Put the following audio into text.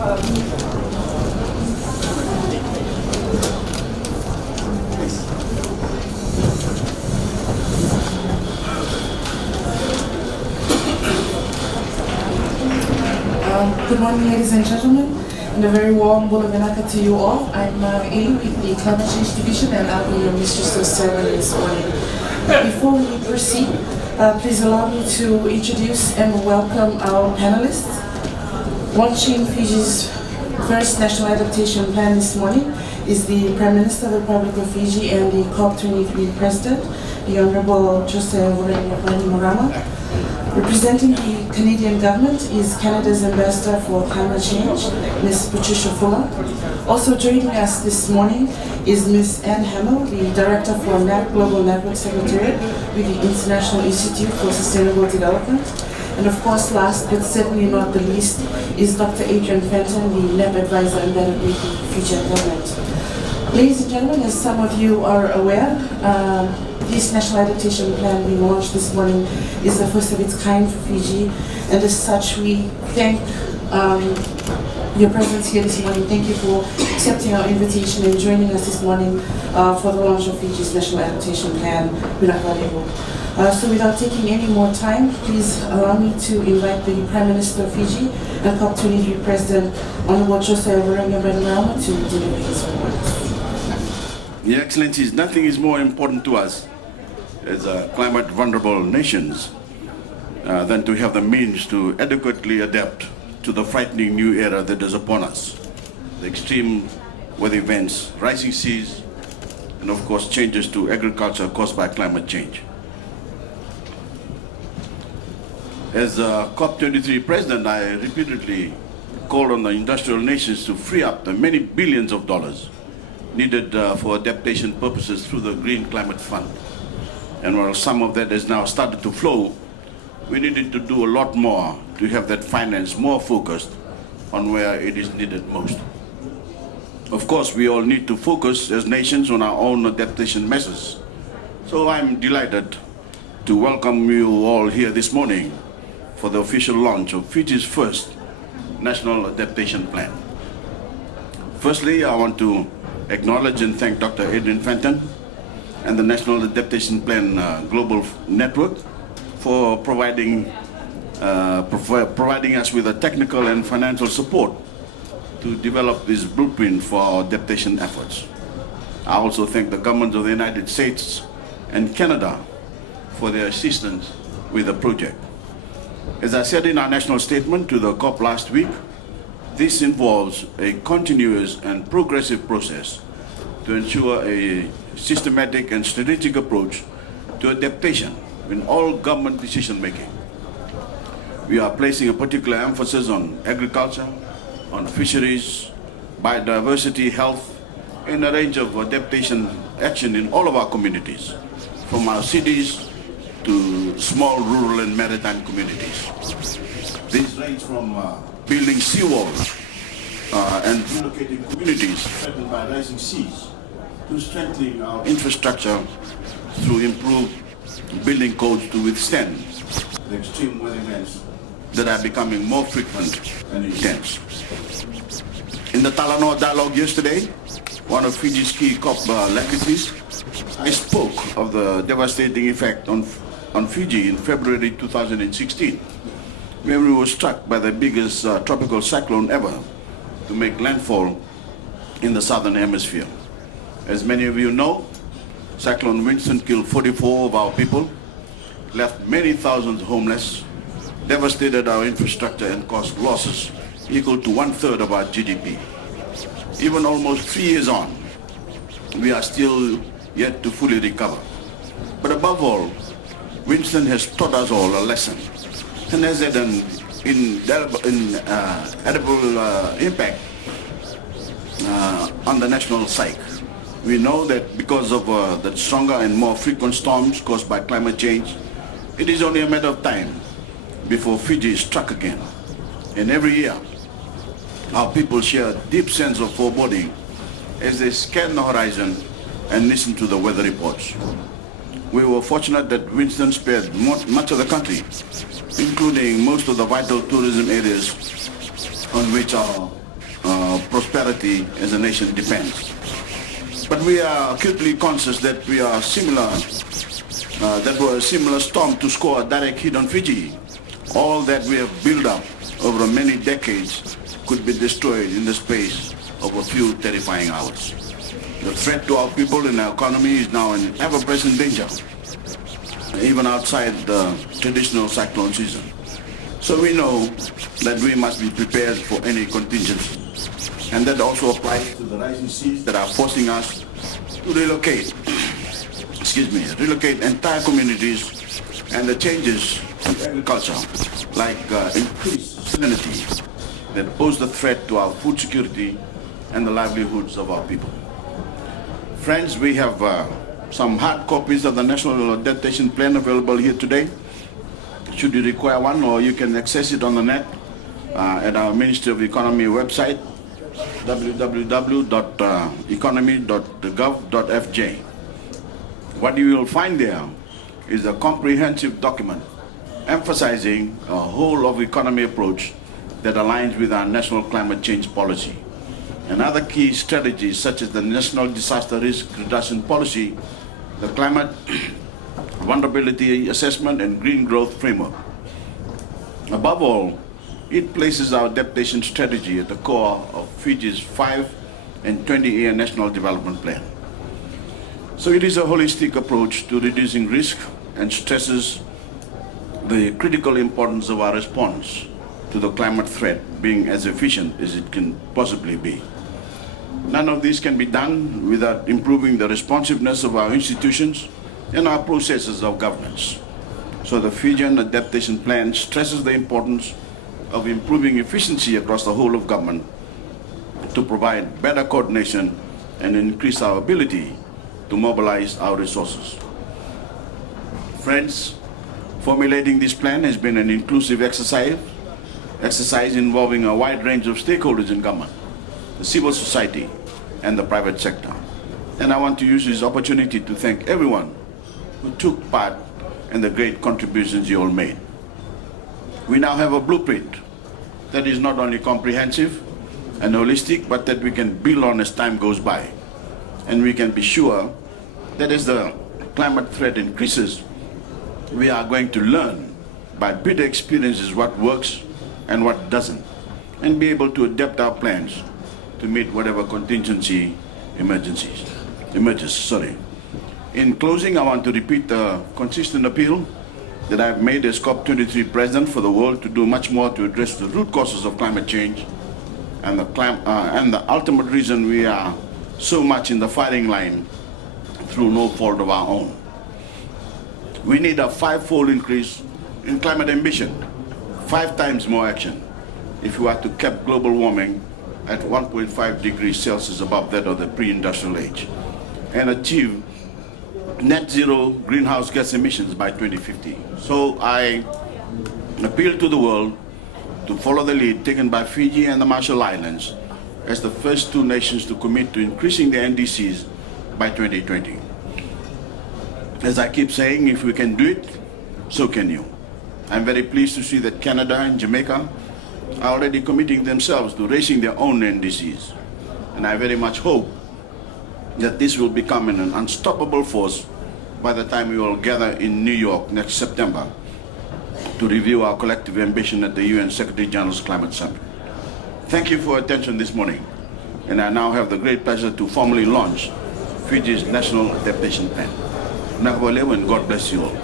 Good morning, ladies and gentlemen, and a very warm Bulavanaka to you all. I'm Amy with the Climate Change Division, and I'll be your mistress of ceremony this morning. Before we proceed, please allow me to introduce and welcome our panelists. Launching Fiji's first National Adaptation Plan this morning is the Prime Minister of the Republic of Fiji and the COP23 President, the Honourable Voreqe Bainimarama. Representing the Canadian government is Canada's Ambassador for Climate Change, Ms. Patricia Fuller. Also joining us this morning is Ms. Anne Hamill, the Director for NAP Global Network Secretariat with the International Institute for Sustainable Development. And of course, last but certainly not the least, is Dr. Adrian Fenton, the NAP Advisor embedded with the Fijian government. Ladies and gentlemen, as some of you are aware, this National Adaptation Plan we launched this morning is the first of its kind for Fiji, and as such we thank your presence here this morning. Thank you for accepting our invitation and joining us this morning for the launch of Fiji's National Adaptation Plan. So without taking any more time, please allow me to invite the Prime Minister of Fiji and COP23 President Honorable Voreqe Bainimarama to deliver his remarks. Your Excellencies, nothing is more important to us as climate vulnerable nations than to have the means to adequately adapt to the frightening new era that is upon us. The extreme weather events, rising seas, and of course changes to agriculture caused by climate change. As COP23 President, I repeatedly called on the industrial nations to free up the many billions of dollars needed for adaptation purposes through the Green Climate Fund. And while some of that has now started to flow, we needed to do a lot more to have that finance more focused on where it is needed most. Of course, we all need to focus as nations on our own adaptation measures. So I'm delighted to welcome you all here this morning for the official launch of Fiji's first National Adaptation Plan. Firstly, I want to acknowledge and thank Dr. Adrian Fenton and the National Adaptation Plan Global Network for providing us with the technical and financial support to develop this blueprint for our adaptation efforts. I also thank the governments of the United States and Canada for their assistance with the project. As I said in our national statement to the COP last week, this involves a continuous and progressive process to ensure a systematic and strategic approach to adaptation in all government decision making. We are placing a particular emphasis on agriculture, on fisheries, biodiversity, health, and a range of adaptation action in all of our communities, from our cities to small rural and maritime communities. These range from building seawalls and relocating communities threatened by rising seas to strengthening our infrastructure through improved building codes to withstand the extreme weather events that are becoming more frequent and intense. In the Talanoa dialogue yesterday, one of Fiji's key COP legacies, I spoke of the devastating effect on Fiji in February 2016, when we were struck by the biggest tropical cyclone ever to make landfall in the southern hemisphere. As many of you know, Cyclone Winston killed 44 of our people, left many thousands homeless, devastated our infrastructure and caused losses equal to 1/3 of our GDP. Even almost 3 years on, we are still yet to fully recover. But above all, Winston has taught us all a lesson and has had an edible impact on the national psyche. We know that because of the stronger and more frequent storms caused by climate change, it is only a matter of time before Fiji is struck again. And every year, our people share a deep sense of foreboding as they scan the horizon and listen to the weather reports. We were fortunate that Winston spared much of the country, including most of the vital tourism areas on which our prosperity as a nation depends. But we are acutely conscious that we are that were a similar storm to score a direct hit on Fiji. All that we have built up over many decades could be destroyed in the space of a few terrifying hours. The threat to our people and our economy is now an ever-present danger, even outside the traditional cyclone season. So we know that we must be prepared for any contingency. And that also applies to the rising seas that are forcing us to relocate entire communities, and the changes in agriculture, like increased salinity, that pose the threat to our food security and the livelihoods of our people. Friends, we have some hard copies of the National Adaptation Plan available here today. Should you require one, or you can access it on the net at our Ministry of Economy website, www.economy.gov.fj. What you will find there is a comprehensive document emphasizing a whole of economy approach that aligns with our national climate change policy and other key strategies such as the National Disaster Risk Reduction Policy, the Climate Vulnerability Assessment, and Green Growth Framework. Above all, it places our adaptation strategy at the core of Fiji's 5 and 20-year National Development Plan. So it is a holistic approach to reducing risk and stresses the critical importance of our response to the climate threat being as efficient as it can possibly be. None of this can be done without improving the responsiveness of our institutions and our processes of governance. So the Fijian Adaptation Plan stresses the importance of improving efficiency across the whole of government to provide better coordination and increase our ability to mobilize our resources. Friends, formulating this plan has been an inclusive exercise involving a wide range of stakeholders in government, the civil society, and the private sector. And I want to use this opportunity to thank everyone who took part in the great contributions you all made. We now have a blueprint that is not only comprehensive and holistic, but that we can build on as time goes by. And we can be sure that as the climate threat increases, we are going to learn by bitter experiences what works and what doesn't, and be able to adapt our plans to meet whatever contingency emerges. In closing, I want to repeat the consistent appeal that I've made as COP23 President for the world to do much more to address the root causes of climate change and the ultimate reason we are so much in the firing line through no fault of our own. We need a 5-fold increase in climate ambition, 5 times more action if we are to keep global warming at 1.5 degrees Celsius above that of the pre-industrial age and achieve net zero greenhouse gas emissions by 2050. So I appeal to the world to follow the lead taken by Fiji and the Marshall Islands as the first 2 nations to commit to increasing their NDCs by 2020. As I keep saying, if we can do it, so can you. I'm very pleased to see that Canada and Jamaica are already committing themselves to raising their own NDCs. And I very much hope that this will become an unstoppable force by the time we will gather in New York next September to review our collective ambition at the UN Secretary General's Climate Summit. Thank you for your attention this morning, and I now have the great pleasure to formally launch Fiji's National Adaptation Plan. Nakawalew, and God bless you all.